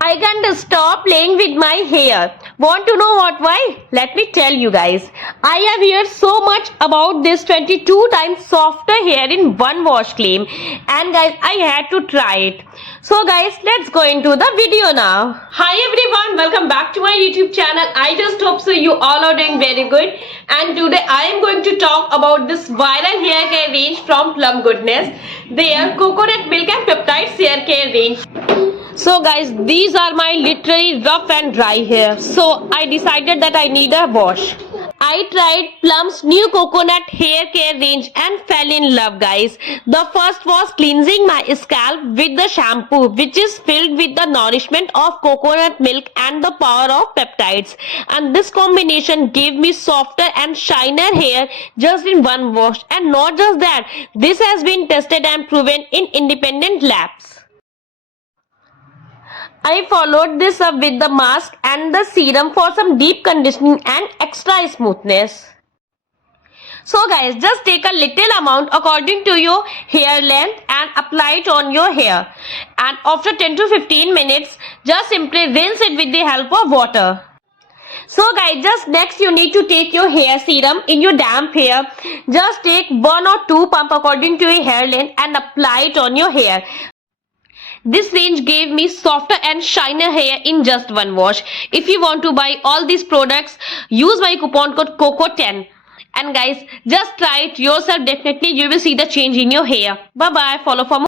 I can't stop playing with my hair. Want to know what why? Let me tell you guys. I have heard so much about this 22 times softer hair in one wash claim, and guys, I had to try it. So guys, let's go into the video now. Hi everyone, welcome back to my YouTube channel. I just hope so you all are doing very good. And today I am going to talk about this viral hair care range from Plum Goodness. Their Coconut Milk and Peptides hair care range. So guys, these are my literally rough and dry hair. So I decided that I need a wash. I tried Plum's new coconut hair care range and fell in love, guys. The first was cleansing my scalp with the shampoo, which is filled with the nourishment of coconut milk and the power of peptides. And this combination gave me softer and shinier hair just in one wash. And not just that, this has been tested and proven in independent labs. I followed this up with the mask and the serum for some deep conditioning and extra smoothness. So guys, just take a little amount according to your hair length and apply it on your hair. And after 10 to 15 minutes, just simply rinse it with the help of water. So guys, just next you need to take your hair serum in your damp hair. Just take 1 or 2 pump according to your hair length and apply it on your hair. This range gave me softer and shinier hair in just one wash. If you want to buy all these products, use my coupon code COCO10. And guys, just try it yourself. Definitely you will see the change in your hair. Bye bye. Follow for more.